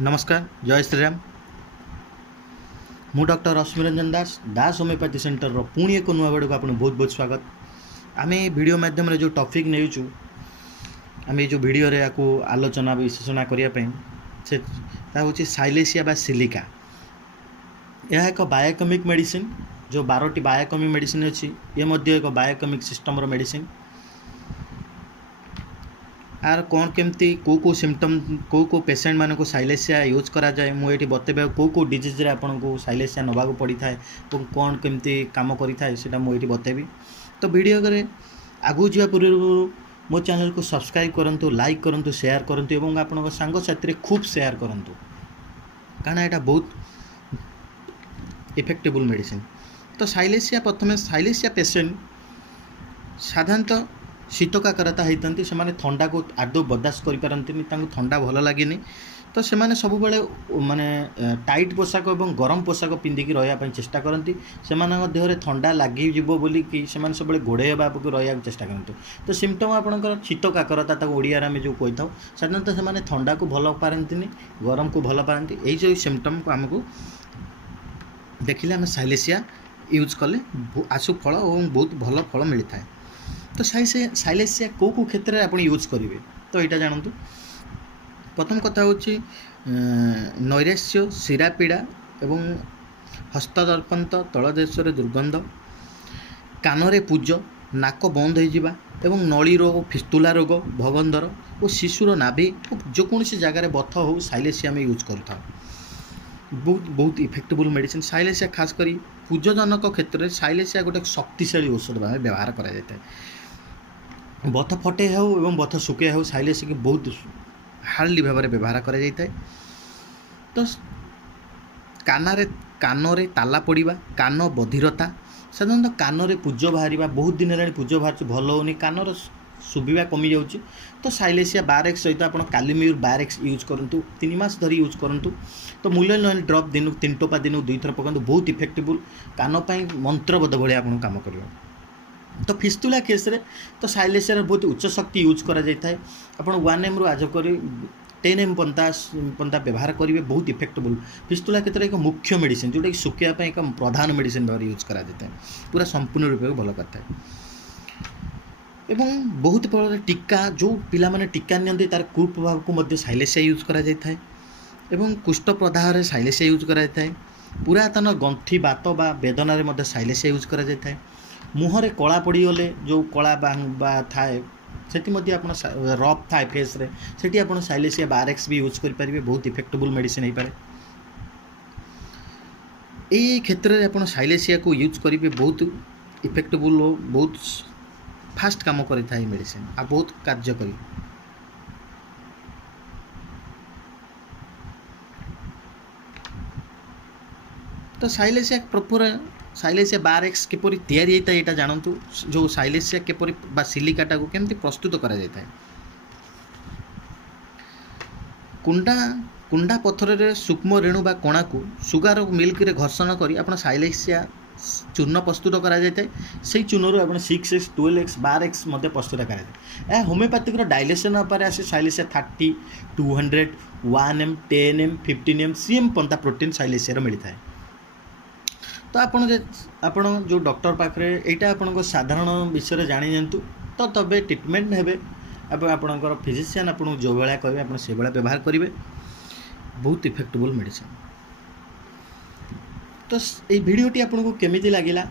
नमस्कार जय श्रीराम। मु डॉक्टर रश्मिरंजन दास दास होमियोपैथी सेंटर पुणी एक नुआ वीडियो को आपको बहुत बहुत स्वागत। आम वीडियो माध्यम जो टॉपिक नेउचु आम जो वीडियो रे आपको आलोचना विश्लेषण करने से हूँ साइलेसिया बा सिलिका। यह एक बायोकेमिक मेडिसिन जो 12टी बायोकेमिक मेडिसिन अच्छी ये मध्य एक बायोकेमिक सिस्टम मेडिसिन। आर कौन केमती को सिम्पटम को पेसेंट मान को साइलेसिया यूज करा जाए मुझे बतेबे को डिजीज रे आपन को साइलेसिया नवा को पड़ी थाए और कौन केमती काम करी थाए सेटा मुझे बतेबी। तो वीडियो करे आगु जा पूर्व मो चैनल को सब्सक्राइब करंतु, लाइक करंतु, शेयर करंतु एवं आपन सांग साथी खूब शेयर करंतु कारण यहाँ बहुत इफेक्टेबल मेडिसिन। तो साइलेसिया प्रथम साइलेसिया पेसेंट साधारणतः शीतकाकरता होती से थंडा को आदौ बर्दाश्त करें थंडा भल लगे तो से सब माने टाइट पोशाक और गरम पोशाक पिंधिकी रहा चेष्टा करती से देहरे थंडा लगे बोली कि सब घोड़े होगा रहा चेष्टा करते। तो सिम्पटम आपंकर शीतकाकरता ओडिया में जो कही था साधारणतः से थंडा को भल पारती गरम को भल पारती यही जो सिम्पटम को आमको देखिले आम साइलेसिया यूज कले आशु फल और बहुत भल फल मिलता है। तो साइलेसिया को क्षेत्र में आप यूज करेंगे तो यहाँ जानतु। प्रथम कथा हूँ नैराश्य शिरापीड़ा एवं हस्तदर्पंत तलदेश दुर्गंध कानरे पूज नाक बंद हो नली रोग फिस्तुला रोग भगंदर और शिशुर नाभि जेकोसी जगार बथ हो साइलेसिया में यूज करूँ बहुत बहुत इफेक्टेबल मेडिसिन। साइलेसिया खास करी पूजजनक क्षेत्र में साइलेसिया गोटे शक्तिशाली औषध भाव व्यवहार कराए बथ फटे हो एवं बथ सुखे हो साइलेसिया की बहुत हार्डली भाव में व्यवहार कराए। तो कानरे ताला पड़ा कान बधिरता साधारणतः कानरे पूज बाहर बहुत दिन है पूज बाहर भल होनी कानर सुबिवा कमी जाऊँगी तो साइलेसिया बारेक्स सहित आप कालीम्यूर बारेक्स यूज करूँ 3 मास धरी यूज करूँ। तो मूल्य ड्रप दिन 3 टोपा दिन 2 थर पकातु बहुत इफेक्टेबल कान मंत्रबद्ध भाई आप कम कर। तो फिस्तुला केस रे तो साइलेसिया बहुत उच्च शक्ति यूज करा जाय थाए आप 1 एम रु आज कर 10 एम पंता व्यवहार करेंगे बहुत इफेक्टेबल। फिस्तुला क्षेत्र एक मुख्य मेडिसिन जोटा कि सुखापी एक प्रधान मेडिसिन भाव यूज करा जाता है पूरा संपूर्ण रूप से भल करता है। एवं बहुत फल टीका जो पिला माने टीका नियंती तार कुप्रभाव को मध्य साइलेसिया यूज करा जाय थाए एवं कुष्ठ प्रदाह साइलेसिया यूज करा जाय थाए पुरातन गंठी बात बा वेदना रे मध्य साइलेसिया यूज करा जाय थाए मुहरे कला पड़गले जो कला थाए से आप रफ थाए फेस रे सेठी आप साइलेसिया बारेक्स भी यूज करेंगे बहुत इफेक्टेबल मेडिसिन हो पाए। यही क्षेत्र में आप साइलेसिया को यूज करेंगे बहुत इफेक्टेबल हो बहुत फास्ट काम करे था मेडिसिन आ बहुत कार्यकरी। तो साइलेसिया प्रॉपर साइलेसिया बारेक्स किपरि तैयारी होता है यहाँ जानतु जो साइलेसिया किपरि बा सिलिकाटा को केमती प्रस्तुत करा जाता है। कुंडा पत्थर रे सूक्ष्म रेणु बा कणा को सुगार मिल्क रे घर्षण करी आप साइलेसिया चूर्ण प्रस्तुत करा जाए से चूर्ण आप 6x 12x 12x प्रस्तुत कराए। होमियोपैथिक डायलेसन उपर आसे silicea 30 200 1 m 10 m 15 m cm पंता प्रोटीन साइलेसिया मिलता है। तो आपण जो डॉक्टर पाखे यहाँ आपण साधारण विषय जानी जातु तो तबे ट्रिटमेंट हेबे आपणकर फिजिशियन आपको जो भाया कहे आप से भाया व्यवहार करेंगे बहुत इफेक्टेबल मेडिसिन। तो ये वीडियोटी आपको केमिति लगिला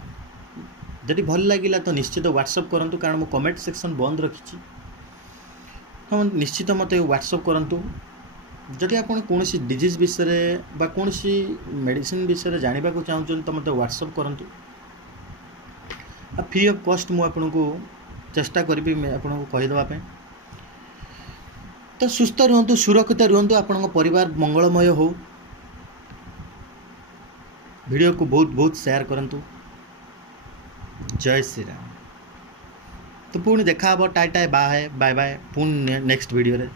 जदि भल लगिला तो निश्चित व्हाट्सएप करूँ कारण मो कमेंट सेक्शन बंद रखी हाँ निश्चित मत व्हाट्सएप करूँ जदि आप कौन डिजीज विषय बा कौन मेडिसिन विषय जानवा चाहूँ तो मत व्हाट्सएप करूँ फ्री ऑफ कॉस्ट मु आपको चेष्टा करी आपको कहीदेवाई। तो सुस्थ रुहतु सुरक्षित रुहतु आपण परिवार मंगलमय हो। वीडियो को बहुत बहुत शेयर करंतु। जय श्री राम। तो पुणी देखा टाटा बाय बाय पुणी नेक्स्ट वीडियो रे।